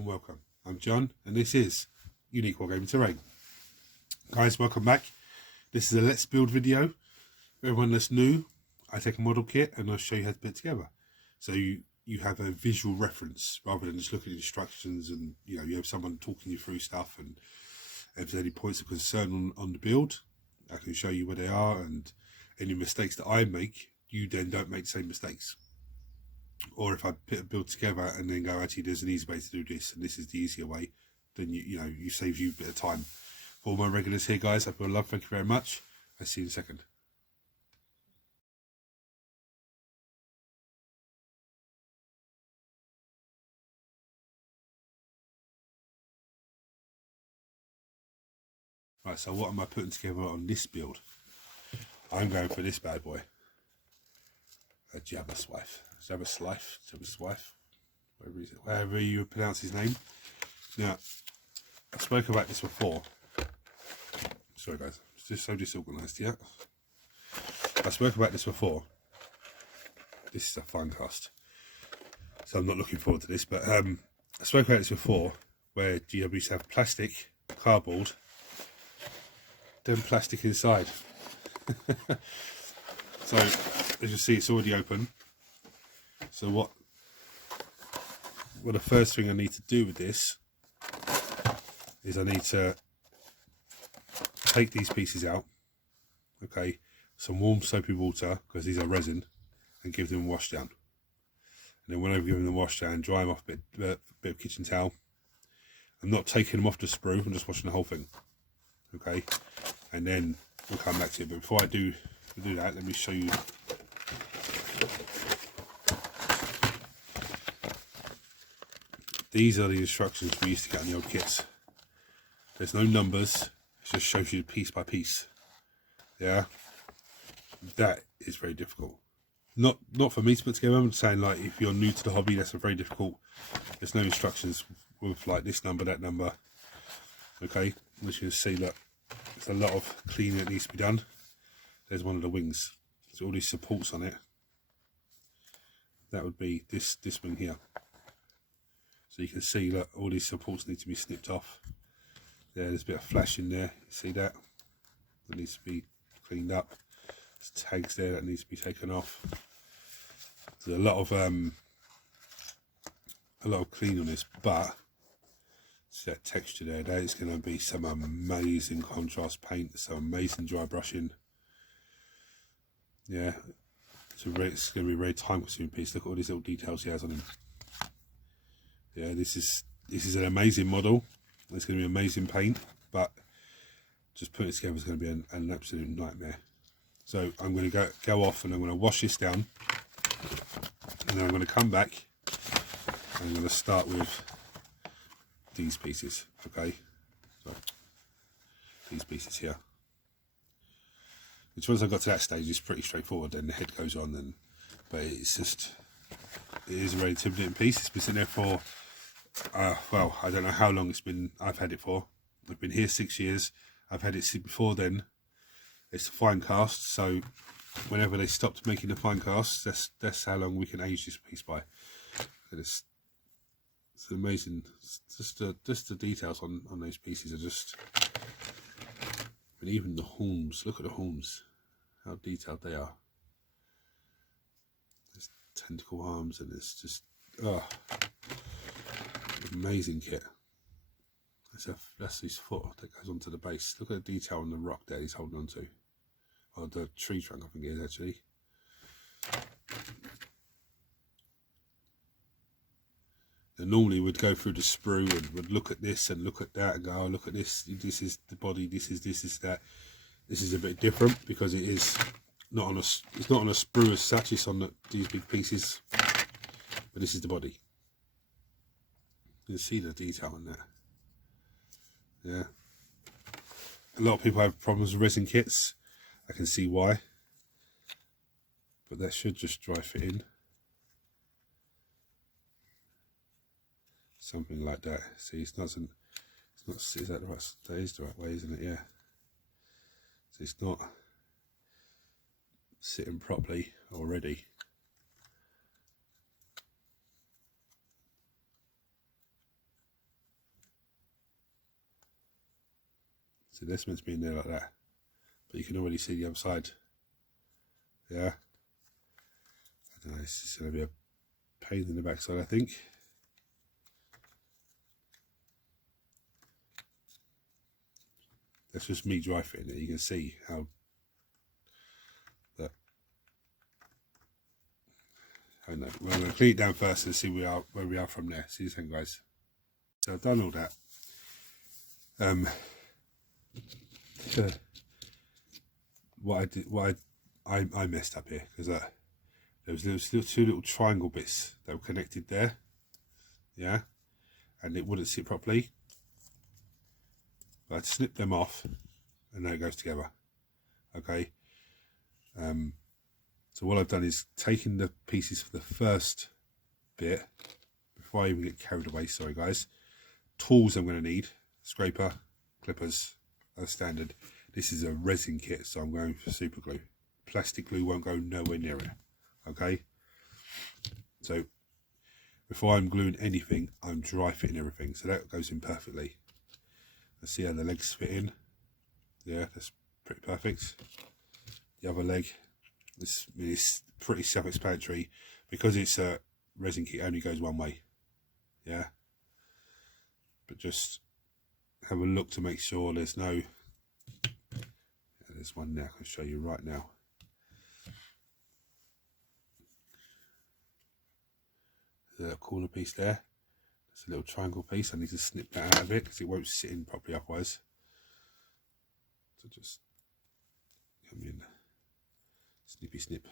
and welcome. I'm John and this is Unique Wargaming Terrain. Guys, welcome back. This is a Let's Build video. For everyone that's new, I take a model kit and I'll show you how to put it together. So you have a visual reference rather than just looking at instructions and you have someone talking you through stuff, and if there's any points of concern on the build, I can show you where they are, and any mistakes that I make, you then don't make the same mistakes. Or if I put a build together and then go, actually there's an easy way to do this and this is the easier way, then you saves you a bit of time. For all my regulars here, guys, I feel love, thank you very much. I'll see you in a second. Right, so what am I putting together on this build? I'm going for this bad boy. A Jabberslythe, whatever you pronounce his name. Now, I spoke about this before. Sorry guys, it's just so disorganised, yeah? I spoke about this before. This is a fun cast, so I'm not looking forward to this, but I spoke about this before, where you used to have plastic, cardboard, then plastic inside. So, as you see, it's already open. So what the first thing I need to do with this is I need to take these pieces out, okay, some warm soapy water, because these are resin, and give them a wash down. And then when I've given them a wash down, dry them off a bit of kitchen towel. I'm not taking them off the sprue, I'm just washing the whole thing, okay, and then we'll come back to it. But before I do that, let me show you. These are the instructions we used to get on the old kits. There's no numbers, it just shows you piece by piece. Yeah, that is very difficult. Not for me to put together. I'm saying, like, if you're new to the hobby, that's a very difficult. There's no instructions with like this number, that number. Okay, as you can see, look, there's a lot of cleaning that needs to be done. There's one of the wings. There's all these supports on it. That would be this wing here. So you can see, look, all these supports need to be snipped off. There's a bit of flash in there. You see that? That needs to be cleaned up. There's tags there that needs to be taken off. There's a lot of clean on this, but see that texture there. That is going to be some amazing contrast paint, some amazing dry brushing. Yeah, it's going to be a very time-consuming piece. Look at all these little details he has on him. Yeah, this is an amazing model. It's going to be amazing paint, but just putting it together is going to be an absolute nightmare. So I'm going to go off and I'm going to wash this down, and then I'm going to come back and I'm going to start with these pieces. Okay, so these pieces here. Which once I got to that stage, it's pretty straightforward. Then the head goes on, but it is a very intimidating piece. It's been sitting there for well, I don't know how long I've had it for. I've been here 6 years. I've had it before then. It's a fine cast, so whenever they stopped making the fine casts, that's how long we can age this piece by. And it's amazing. Just the details on those pieces are just. And even the horns, look at the horns, how detailed they are. There's tentacle arms, and it's just, amazing kit. That's his foot that goes onto the base. Look at the detail on the rock there he's holding on to. Or the tree trunk, I think it is actually. And normally we'd go through the sprue and would look at this and look at that and go, oh, look at this, this is the body, this is that. This is a bit different because it is not on it's not on a sprue as such, it's on these big pieces, but this is the body. You can see the detail in that. Yeah, a lot of people have problems with resin kits. I can see why, but that should just dry fit in. Something like that. See, is that the right? That is the right way, isn't it? Yeah. So it's not sitting properly already. So this meant to be in there like that, but you can already see the other side. Yeah, I don't know, this is going to be a pain in the backside, I think. That's just me dry fitting it. You can see how that. I don't know. Well, I'm going to clean it down first and see where we are from there. See you soon, guys. So I've done all that. I messed up here because there was two little triangle bits that were connected there, yeah, and it wouldn't sit properly. But I'd snip them off, and now it goes together. Okay. So what I've done is taken the pieces for the first bit before I even get carried away. Sorry, guys. Tools I'm going to need: scraper, clippers, as standard. This is a resin kit, so I'm going for super glue. Plastic glue won't go nowhere near it. Okay. So before I'm gluing anything, I'm dry fitting everything, so that goes in perfectly. Let's see how the legs fit in. Yeah, that's pretty perfect. The other leg, this is pretty self-explanatory because it's a resin kit. It only goes one way. Yeah, but just have a look to make sure there's no. There's one there I can show you right now. There's a corner piece there. There's a little triangle piece. I need to snip that out of it because it won't sit in properly otherwise. So just come in, snippy snip.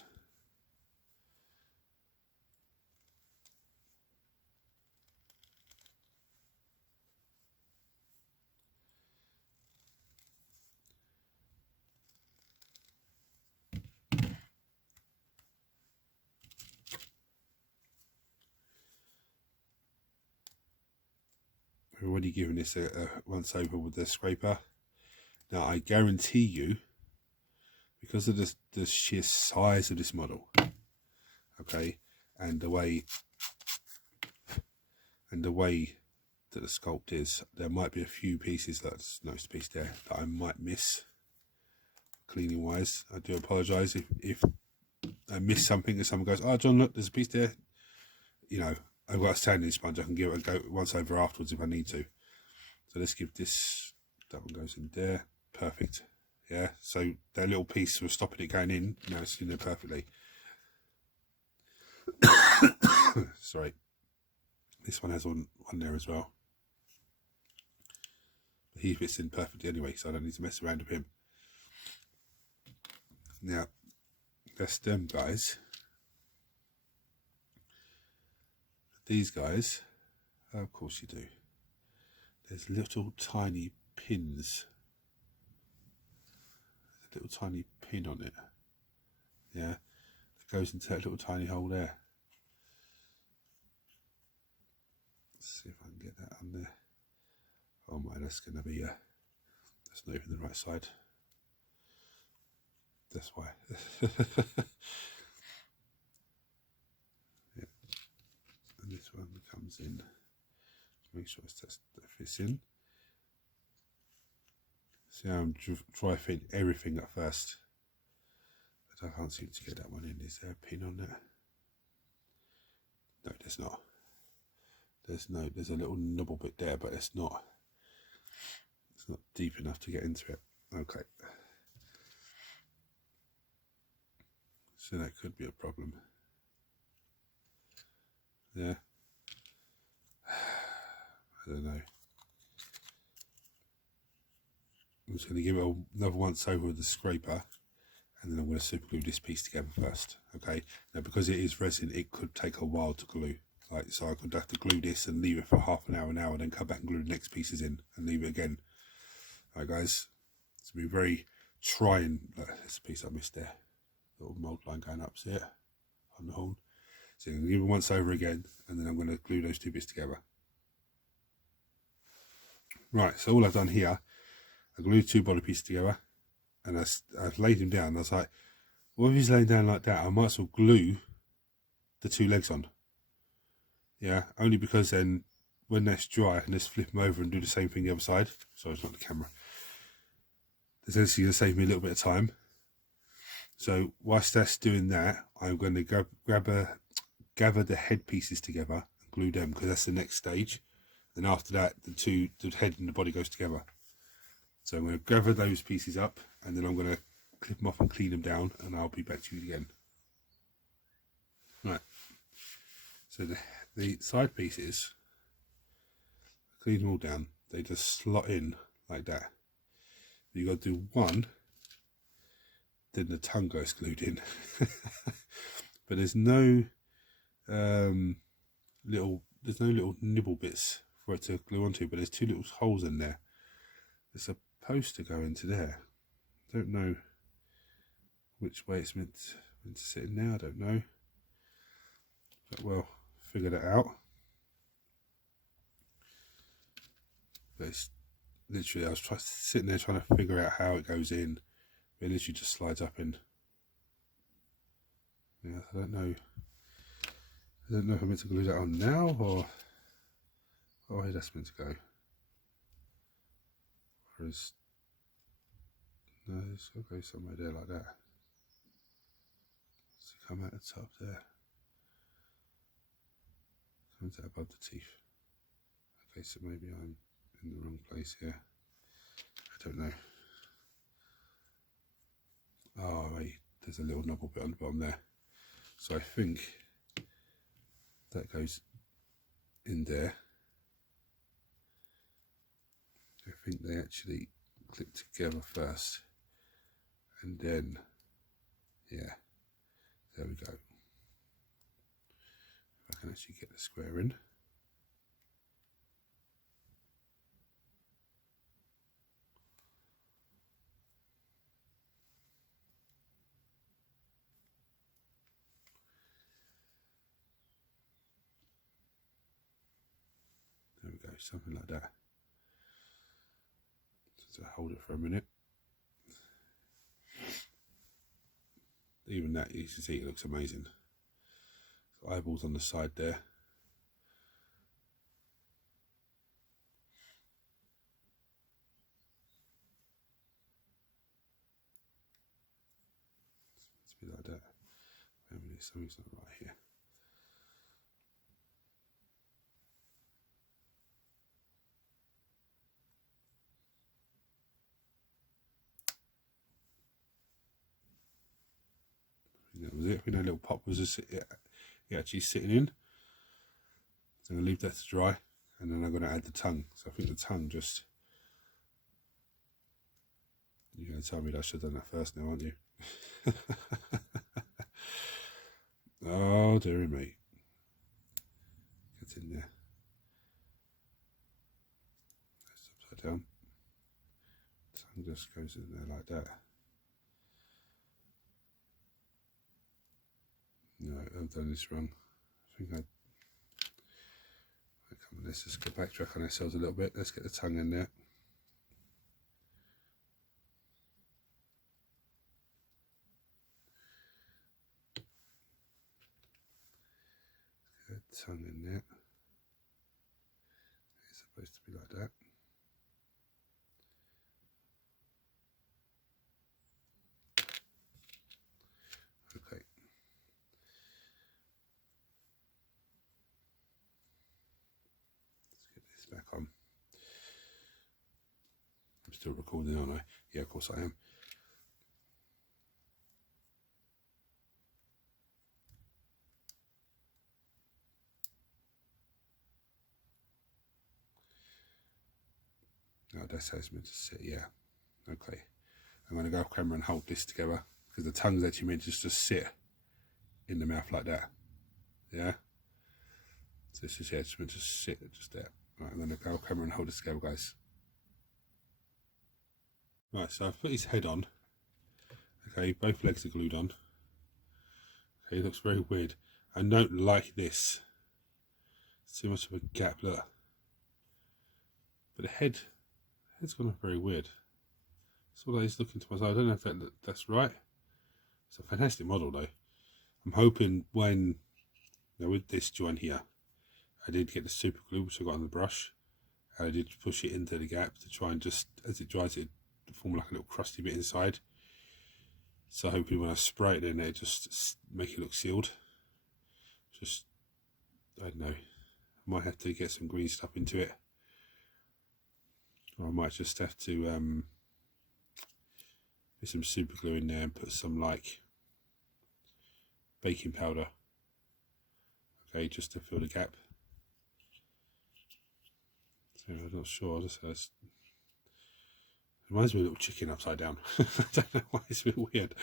I've already given this a once over with the scraper. Now I guarantee you, because of the sheer size of this model, okay, and the way that the sculpt is, there might be a few pieces, that's no piece there, that I might miss cleaning wise. I do apologise if I miss something and someone goes, "Oh John, look, there's a piece there." You know, I've got a sanding sponge, I can give it a go once over afterwards if I need to. So let's give this, that one goes in there, perfect. Yeah, so that little piece was stopping it going in, now it's in there perfectly. Sorry, this one has one there as well. But he fits in perfectly anyway, so I don't need to mess around with him. Now, that's them guys. These guys, of course you do. There's little tiny pins. There's a little tiny pin on it. Yeah, it goes into that little tiny hole there. Let's see if I can get that on there. Oh my, that's going to be that's not even the right side. That's why. Yeah. And this one comes in. Make sure that fits in. See how I'm dry fitting everything at first, but I can't seem to get that one in. Is there a pin on there? No, there's not. There's a little nubble bit there, but it's not deep enough to get into it. Okay. So that could be a problem. Yeah. I don't know. I'm just going to give it another once over with the scraper, and then I'm going to super glue this piece together first. Okay. Now, because it is resin, it could take a while to glue. Like, so I could have to glue this and leave it for half an hour, and then come back and glue the next pieces in and leave it again. All right, guys. It's going to be very trying. There's a piece I missed there. Little mould line going up, see it? On the horn. So I'm going to give it once over again, and then I'm going to glue those two bits together. Right, so all I've done here, I glued two body pieces together, and I've laid him down. I was like, well, if he's laying down like that, I might as well glue the two legs on. Yeah, only because then when that's dry, I can just flip them over and do the same thing the other side. Sorry, it's not the camera. essentially going to save me a little bit of time. So whilst that's doing that, I'm going to gather the head pieces together and glue them, because that's the next stage. And after that, the head and the body goes together. So I'm going to gather those pieces up, and then I'm going to clip them off and clean them down, and I'll be back to you again. Right. So the side pieces, clean them all down. They just slot in like that. You got to do one, then the tongue goes glued in. But there's no little nibble bits for it to glue onto, but there's two little holes in there. It's supposed to go into there. Don't know which way it's meant to sit in there. I don't know, but we'll figure that out. But it's literally, I was sitting there trying to figure out how it goes in. It literally just slides up in. Yeah, I don't know if I'm meant to glue that on now, or where that's meant to go. Whereas, no, it's got to go somewhere there like that. So come out the top there. Comes out above the teeth. Okay, so maybe I'm in the wrong place here. I don't know. Oh, wait, there's a little knobble bit on the bottom there. So I think that goes in there. I think they actually click together first, and then, yeah, there we go. If I can actually get the square in. There we go, something like that. So hold it for a minute. Even that, you can see it looks amazing. So eyeballs on the side there. It's a bit like that. Wait a minute, something's not right here. That was it. A little pop was just actually sitting in. So I'm going to leave that to dry, and then I'm going to add the tongue. So I think the tongue just... You're going to tell me that I should have done that first now, aren't you? Oh, dearie me. Get in there. That's upside down. Tongue just goes in there like that. No, I've done this wrong. I think come on, let's just go backtrack on ourselves a little bit. Let's get the tongue in there. Get the tongue in there. It's supposed to be like that. Okay. Let's get this back on. I'm still recording, aren't I? Yeah, of course I am. Oh, that's how it's meant to sit, yeah. Okay. I'm going to go off camera and hold this together, because the tongue's actually meant to just sit in the mouth like that. Yeah? So this is, yeah, it's meant to sit just there. Right, I'm going to go off camera and hold this together, guys. Right, so I've put his head on. Okay, both legs are glued on. Okay, it looks very weird. I don't like this. It's too much of a gap, look. But the head's gone very weird. So I was looking to myself, I don't know if that's right. It's a fantastic model though. I'm hoping when, with this joint here, I did get the super glue which I got on the brush. And I did push it into the gap to try and just, as it dries, it form like a little crusty bit inside. So hopefully when I spray it in there, just make it look sealed. Just, I don't know, I might have to get some green stuff into it. Or I might just have to put some super glue in there and put some like baking powder. Okay, just to fill the gap. So I'm not sure, it reminds me of a little chicken upside down. I don't know why, it's a bit weird.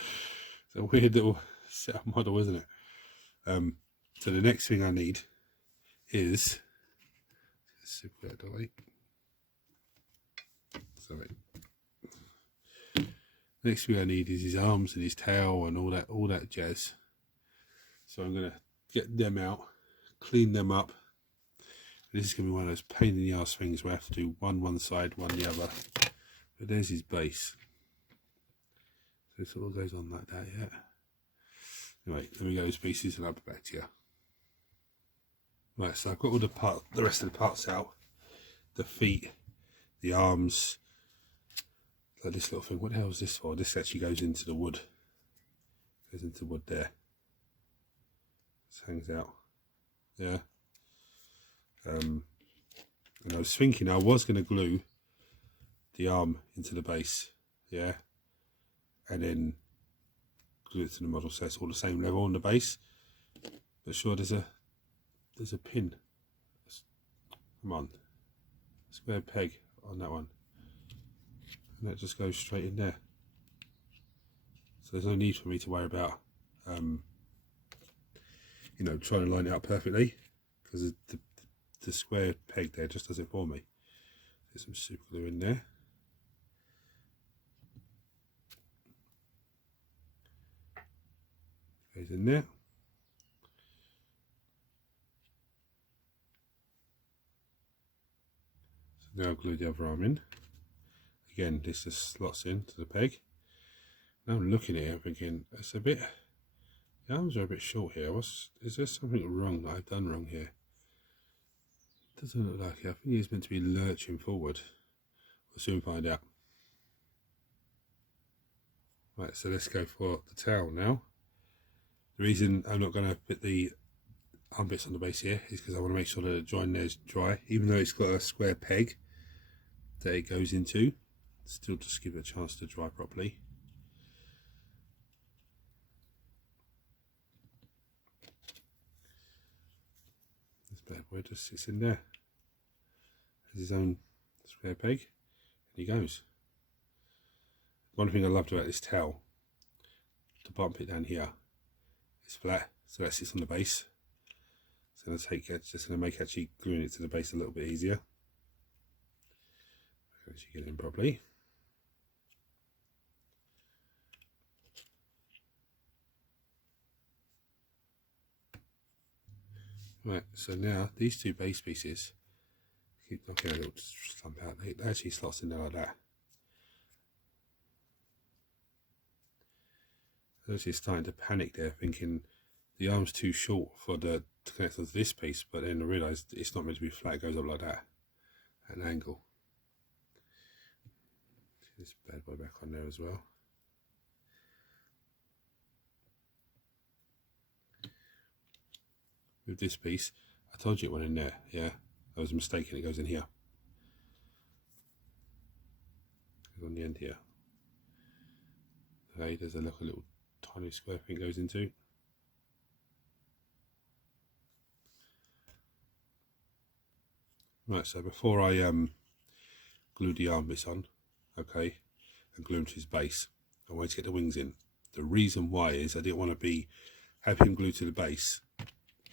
It's a weird little setup model, isn't it? So the next thing I need is super delete. Sorry. Next thing I need is his arms and his tail and all that jazz. So I'm gonna get them out, clean them up. This is gonna be one of those pain in the ass things where I have to do one side, one the other. But there's his base. So it all goes on like that, yeah. Anyway, let me go those pieces and I'll be back to you. Right, so I've got all the rest of the parts out. The feet, the arms, like this little thing. What the hell is this for? This actually goes into the wood. Goes into the wood there. This hangs out. Yeah. And I was thinking I was going to glue the arm into the base, yeah, and then glue it to the model so it's all the same level on the base. But sure, there's a pin. Come on, square peg on that one, and that just goes straight in there. So there's no need for me to worry about, you know, trying to line it up perfectly, because the square peg there just does it for me. Get some super glue in there. Goes in there. So now I'll glue the other arm in. Again, this just slots into the peg. Now I'm looking at it thinking, it's a bit, the arms are a bit short here. Is there something wrong that I've done wrong here? Doesn't look like it. I think it's meant to be lurching forward. We'll soon find out. Right, so let's go for the tail now. The reason I'm not going to put the arm bits on the base here is because I want to make sure that the join there is dry. Even though it's got a square peg that it goes into, still just give it a chance to dry properly. This bad boy just sits in there. Has his own square peg, and he goes. One thing I loved about this towel, the bottom bit down here is flat, so that sits on the base. So it's just going to make actually gluing it to the base a little bit easier. Actually get it in properly. Right, so now these two base pieces, keep knocking a little slump out, they actually slots in there like that. I was actually starting to panic there, thinking the arm's too short for to connect to this piece, but then I realised it's not meant to be flat, it goes up like that, at an angle. This bad boy back on there as well. With this piece, I told you it went in there, yeah, I was mistaken, it goes in here. It goes on the end here. Okay, there's a little tiny square thing goes into. Right, so before I glue the arm bits on, okay, and glue them to his base, I wanted to get the wings in. The reason why is I didn't want to have him glued to the base,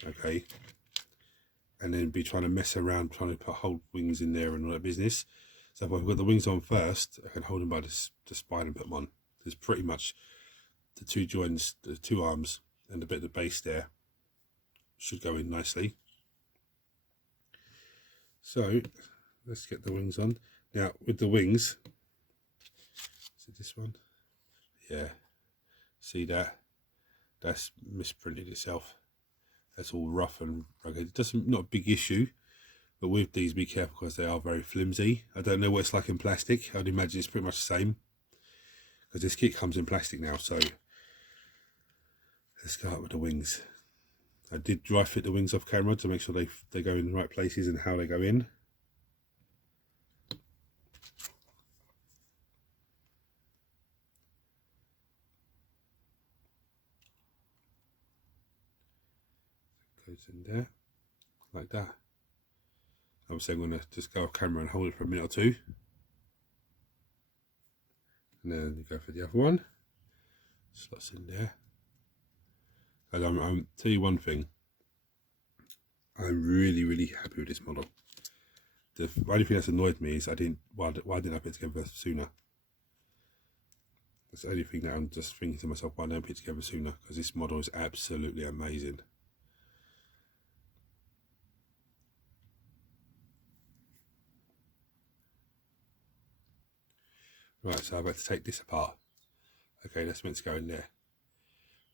okay, and then be trying to mess around trying to put whole wings in there and all that business. So if I've got the wings on first, I can hold them by the spine and put them on. There's pretty much the two joins, the two arms and a bit of the base there should go in nicely. So let's get the wings on. Now with the wings, is it this one? Yeah, see that? That's misprinted itself. That's all rough and rugged. It doesn't, not a big issue But with these, be careful because they are very flimsy. I don't know what it's like in plastic. I'd imagine it's pretty much the same, because this kit comes in plastic now. So let's start with the wings. I did dry fit the wings off camera to make sure they go in the right places and how they go in. Goes in there, like that. Obviously I'm going to just go off camera and hold it for a minute or two. And then you go for the other one. Slots in there. And I'm tell you one thing. I'm really happy with this model. The only thing that's annoyed me is why didn't I put it together sooner? That's the only thing that I'm just thinking to myself, why didn't I put it together sooner? Because this model is absolutely amazing. Right, so I'm about to take this apart. Okay, that's meant to go in there.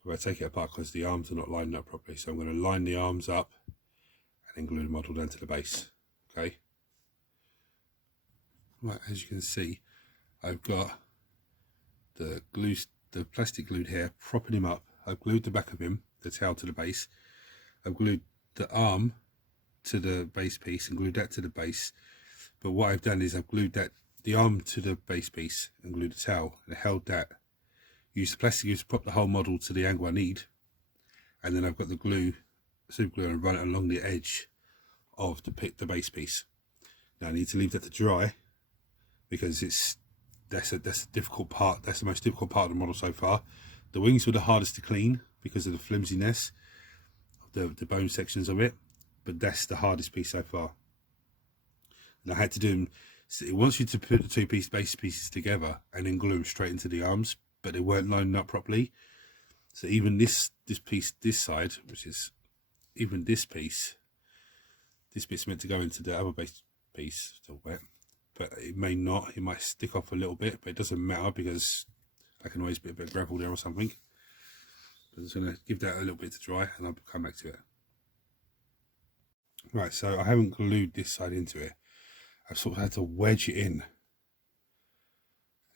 I'm going to take it apart because the arms are not lining up properly. So I'm going to line the arms up and then glue the model down to the base. Okay. Right, as you can see, I've got the plastic glued here, propping him up. I've glued the back of him, the tail to the base. I've glued the arm to the base piece and glued that to the base. But what I've done is I've glued the arm to the base piece and glued the tail and held that. Use the plastic glue to prop the whole model to the angle I need, and then I've got the glue, super glue, and run it along the edge of the base piece. Now I need to leave that to dry because that's a difficult part. That's the most difficult part of the model so far. The wings were the hardest to clean because of the flimsiness of the bone sections of it, but that's the hardest piece so far. And I had to do them. So it wants you to put the two base pieces together and then glue them straight into the arms, but they weren't lining up properly. So even this piece, this side, which is even this bit's meant to go into the other base piece, still wet, but it may not. It might stick off a little bit, but it doesn't matter because I can always put a bit of gravel there or something. I'm just going to give that a little bit to dry and I'll come back to it. Right, so I haven't glued this side into it. I've sort of had to wedge it in.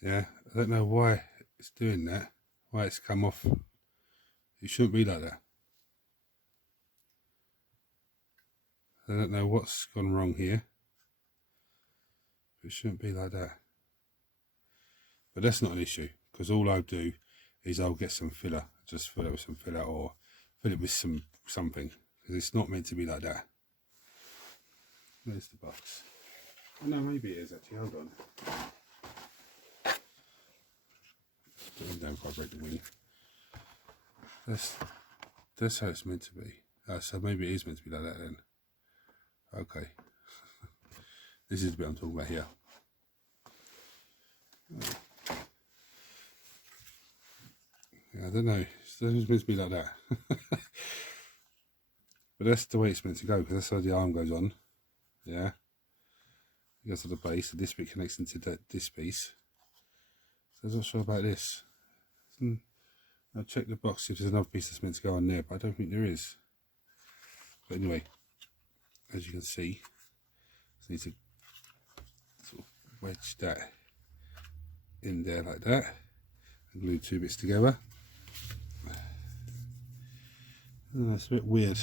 Yeah, I don't know why it's doing that, why it's come off. It shouldn't be like that. I don't know what's gone wrong here. It shouldn't be like that. But that's not an issue, because all I'll do is I'll get some filler, just fill it with some filler or fill it with something, because it's not meant to be like that. Where's the box? Oh no, maybe it is actually, hold on. Put them down before I break the wing. That's how it's meant to be. So maybe it is meant to be like that then. Okay. This is the bit I'm talking about here. Yeah, I don't know. It's meant to be like that. But that's the way it's meant to go, because that's how the arm goes on. Yeah. It goes to the base, and this bit connects into this piece. So I'm not sure about this. I'll check the box if there's another piece that's meant to go on there, but I don't think there is. But anyway, as you can see, I need to sort of wedge that in there like that and glue two bits together. Oh, that's a bit weird.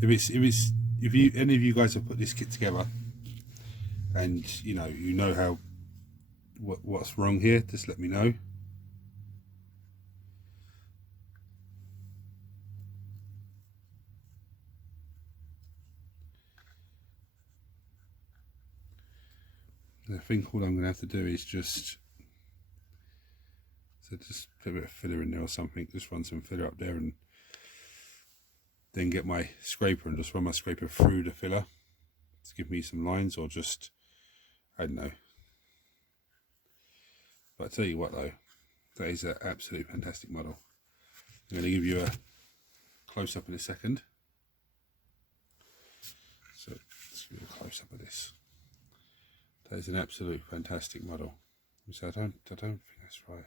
If any of you guys have put this kit together and you know how what's wrong here, just let me know. I think all I'm going to have to do is just put a bit of filler in there or something, just run some filler up there and then get my scraper and just run my scraper through the filler to give me some lines, or just, I don't know. But I tell you what though, that is an absolute fantastic model. I'm going to give you a close up in a second. So let's give you a close up of this. That is an absolute fantastic model. So I don't think that's right.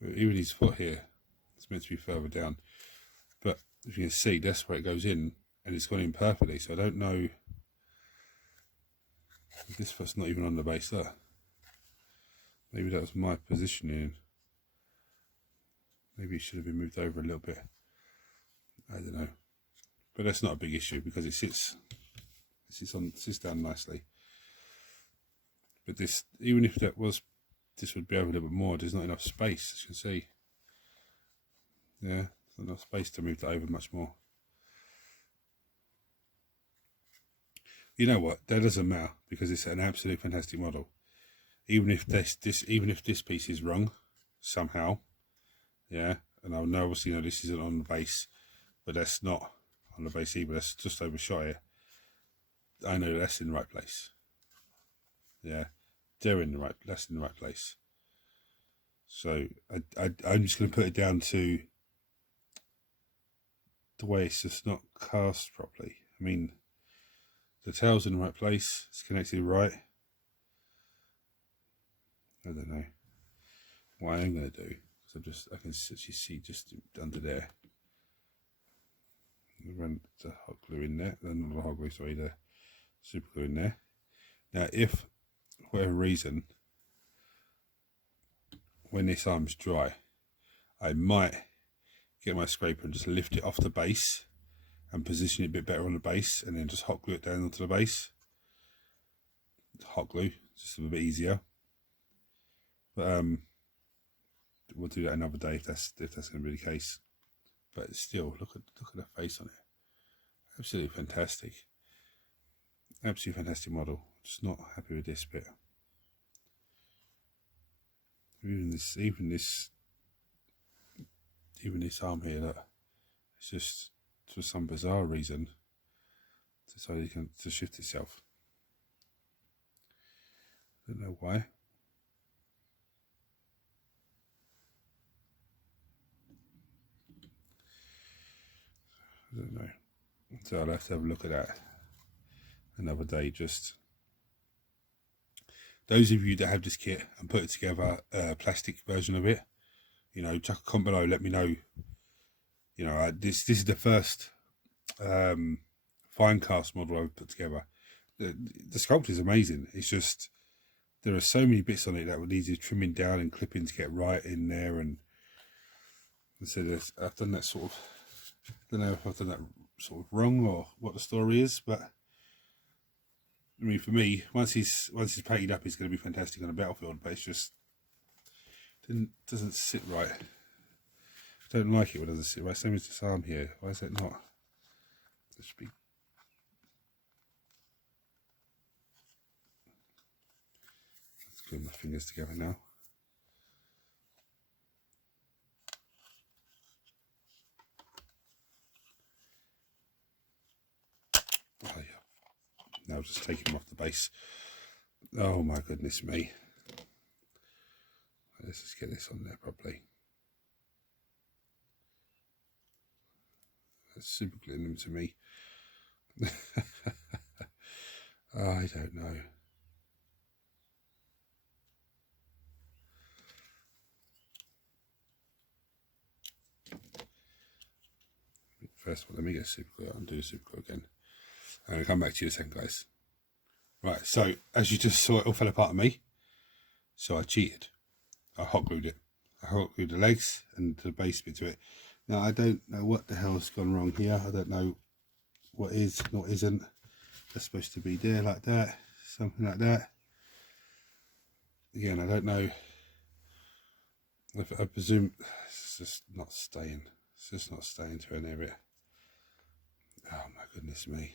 Even his foot here, it's meant to be further down. But if you can see, that's where it goes in, and it's gone in perfectly. So I don't know This foot's not even on the base there. Maybe that was my positioning. Maybe it should have been moved over a little bit. I don't know. But that's not a big issue because it sits down nicely. But this, even if that was, this would be over a little bit more. There's not enough space, as you can see. Yeah, there's not enough space to move that over much more. You know what? That doesn't matter because it's an absolutely fantastic model. Even if this piece is wrong somehow, yeah. And I know obviously this isn't on the base, but that's not on the base either. That's just overshot it. I know that's in the right place. Yeah, that's in the right place. So I'm just going to put it down to the way it's just not cast properly. I mean, the tail's in the right place. It's connected right. I don't know what I'm going to do. Because I can actually see just under there. Run the hot glue in there. Not the hot glue, sorry, the super glue in there. Now, if for whatever reason, when this arm's dry, I might get my scraper and just lift it off the base and position it a bit better on the base, and then just hot glue it down onto the base. Hot glue, just a bit easier. But we'll do that another day if that's going to be the case. But still, look at the face on it. Absolutely fantastic. Absolutely fantastic model. Just not happy with this bit. Even this arm here, that it's just for some bizarre reason decided to shift itself. I don't know why. I don't know. So I'll have to have a look at that another day. Just those of you that have this kit and put it together, a plastic version of it, chuck a comment below. Let me know. This is the first fine cast model I've put together. The sculpt is amazing. It's just there are so many bits on it that would need trimming down and clipping to get right in there. And so I've done that sort of. I don't know if I've done that sort of wrong or what the story is, but I mean, for me, once he's painted up, he's going to be fantastic on a battlefield. But it's just doesn't sit right. I don't like it when it doesn't sit right. Same as this arm here. Why is it not? It should be. Let's glue my fingers together now. Oh yeah. Now just take him off the base. Oh my goodness me. Let's just get this on there properly. That's super gluing them to me. I don't know. First of all, let me get super glue out and do the super glue again. I'm going to come back to you in a second, guys. Right, so as you just saw, it all fell apart on me. So I cheated. I hot glued it. I hot glued the legs and the base bit to it. Now, I don't know what the hell's gone wrong here. I don't know what is and what isn't. They're supposed to be there like that. Something like that. Again, I don't know. I presume it's just not staying. It's just not staying to an area. Oh my goodness me.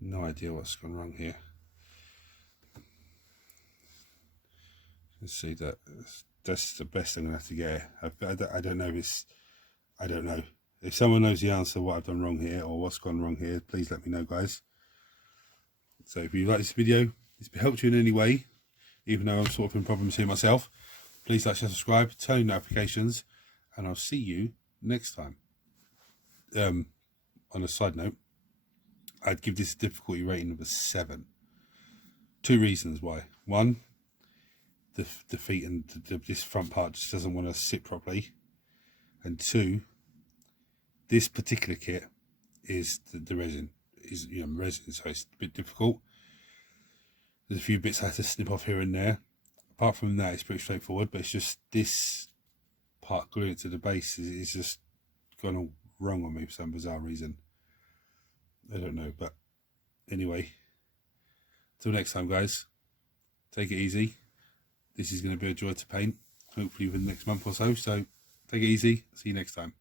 No idea what's gone wrong here. You can see that that's the best I'm going to have to get. I don't know if it's, I don't know. If someone knows the answer what I've done wrong here or what's gone wrong here, please let me know, guys. So if you like this video, if it helped you in any way, even though I'm sort of in problems here myself, please like, share, subscribe, turn on notifications, and I'll see you next time. On a side note, I'd give this a difficulty rating of a 7. 2 reasons why. One, the feet and this front part just doesn't want to sit properly. And 2, this particular kit is the resin. is, you know, resin, so it's a bit difficult. There's a few bits I had to snip off here and there. Apart from that, it's pretty straightforward, but it's just this part gluing it to the base is just gone all wrong on me for some bizarre reason. I don't know, but anyway, till next time, guys, take it easy. This is going to be a joy to paint, hopefully within the next month or so, so take it easy. See you next time.